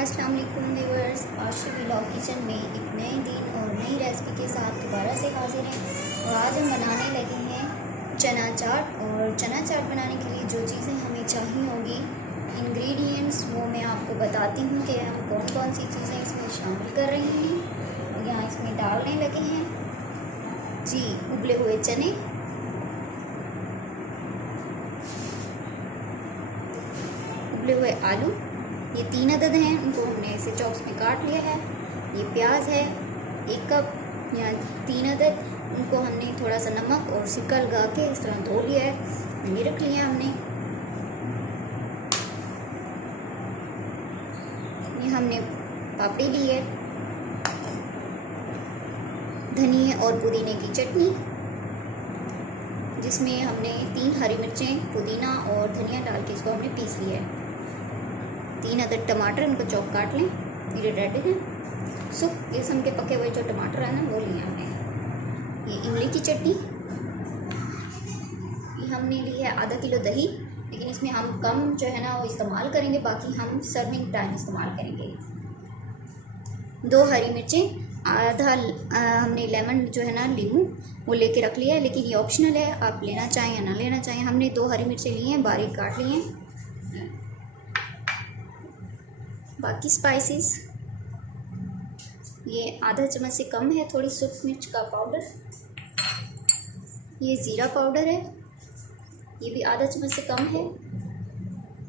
अस्सलाम वालेकुम व्यूअर्स, आशिक vlog kitchen में एक नए दिन और नई रेसिपी के साथ दोबारा से हाजिर हैं। और आज हम बनाने लगे हैं चना चाट। और चना चाट बनाने के लिए जो चीज़ें हमें चाहिए होगी, इंग्रेडिएंट्स, वो मैं आपको बताती हूँ कि हम कौन कौन सी चीज़ें इसमें शामिल कर रहे हैं। और यहाँ इसमें डालने लगे हैं जी उबले हुए चने, उबले हुए आलू, ये 3 अदद हैं, उनको हमने ऐसे चॉप्स में काट लिया है। ये प्याज है 1 कप या 3 अदद, उनको हमने थोड़ा सा नमक और सिरका लगा के इस तरह धो लिया है, ये रख लिया हमने। ये हमने पापड़ी ली है, धनिया और पुदीने की चटनी, जिसमें हमने 3 हरी मिर्चें, पुदीना और धनिया डाल के इसको हमने पीस लिया है। 3 अदद टमाटर, इनको चॉप काट लें, ये रेड है। किस्म के पके हुए जो टमाटर है ना, वो लिए हमने। ये इमली की चटनी, ये हमने ली है आधा किलो दही, लेकिन इसमें हम कम जो है ना वो इस्तेमाल करेंगे, बाकी हम सर्विंग टाइम इस्तेमाल करेंगे। 2 हरी मिर्चें, आधा हमने लेमन जो है ना नींबू वो लेके रख लिया है, लेकिन ये ऑप्शनल है, आप लेना चाहें या ना लेना चाहें। हमने 2 हरी मिर्चें ली हैं, बारीक काट ली हैं। बाकी स्पाइसेस, ये आधा चम्मच से कम है थोड़ी सूख मिर्च का पाउडर, ये ज़ीरा पाउडर है, ये भी आधा चम्मच से कम है।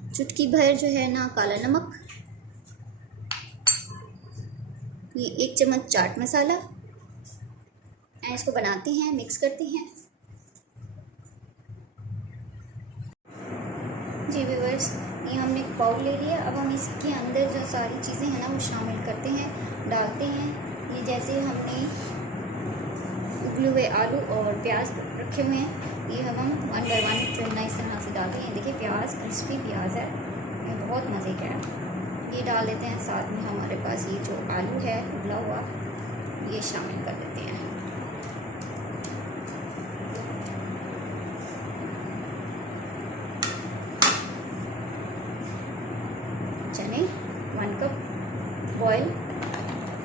चुटकी भर जो है ना काला नमक, ये 1 चम्मच चाट मसाला। इसको बनाते हैं, मिक्स करते हैं जी व्यूअर्स। ये हमने एक बाउल ले लिया, अब हम इसके अंदर जो सारी चीज़ें हैं ना वो शामिल करते हैं, डालते हैं। ये जैसे हमने उबले हुए आलू और प्याज रखे हुए हैं, ये हम 1 बाय 1 जो है ना इस तरह से डालते हैं। देखिए प्याज, क्रिस्पी प्याज है, ये बहुत मज़े का है। ये डाल देते हैं, साथ में हमारे पास ये जो आलू है उबला हुआ, ये शामिल कर देते हैं। चने 1 कप बॉयल,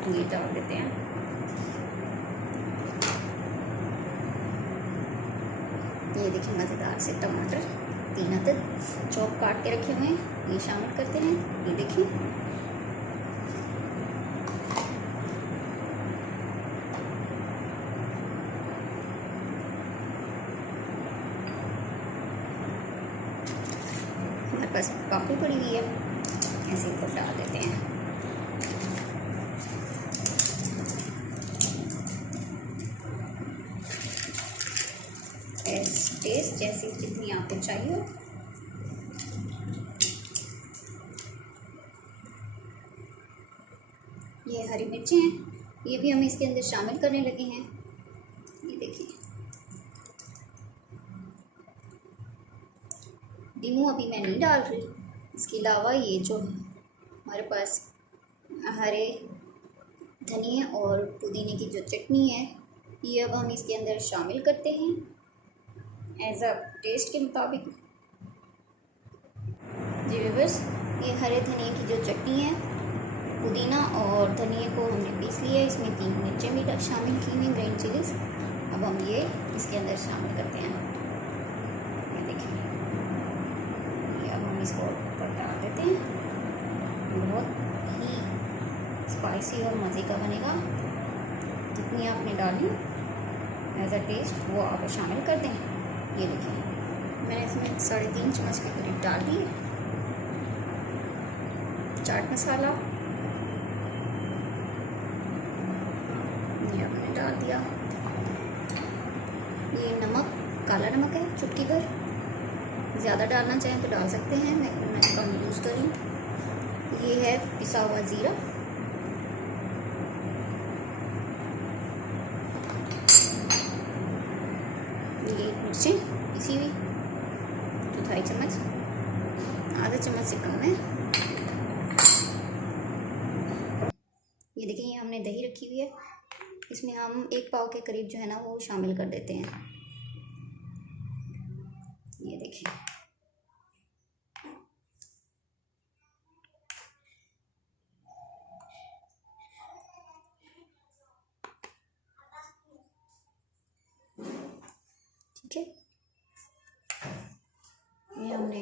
ये डाल देते हैं। ये देखिए मज़ेदार से टमाटर 3 अदद चॉप काट के रखे हुए हैं, ये शामिल करते हैं। ये देखिए हमारे पास पापड़ी पड़ी हुई है, ऐसे इनको डाल देते हैं। टेस्ट जैसी जितनी आपको चाहिए हो। ये हरी मिर्चें हैं, ये भी हम इसके अंदर शामिल करने लगे हैं। ये देखिए नींबू अभी मैं नहीं डाल रही, इसके अलावा ये जो हमारे पास हरे धनिया और पुदीने की जो चटनी है, ये अब हम इसके अंदर शामिल करते हैं एज अ टेस्ट के मुताबिक जी व्यूअर्स। ये हरे धनिया की जो चटनी है, पुदीना और धनिया को हमने पीस लिया है, इसमें 3 मिर्चें भी शामिल की हुई, ग्रीन चिलीज। अब हम ये इसके अंदर शामिल करते हैं। ये देखिए, ये अब हम इसको ऊपर डाल देते हैं। बहुत ही स्पाइसी और मज़े का बनेगा। जितनी आपने डाली एज अ टेस्ट वो आप शामिल कर दें। ये देखिए मैंने इसमें 3.5 चम्मच के करीब डाल दी है चाट मसाला, ये हमने डाल दिया। ये नमक, काला नमक है चुटकी भर, ज़्यादा डालना चाहें तो डाल सकते हैं, मैं कम यूज़ करूँ। ये है पिसा हुआ ज़ीरा, ये मिर्चें पिसी हुई 2.5 चम्मच, आधा चम्मच से कम है। ये देखिए, ये हमने दही रखी हुई है, इसमें हम 1 पाव के करीब जो है ना वो शामिल कर देते हैं। ये देखिए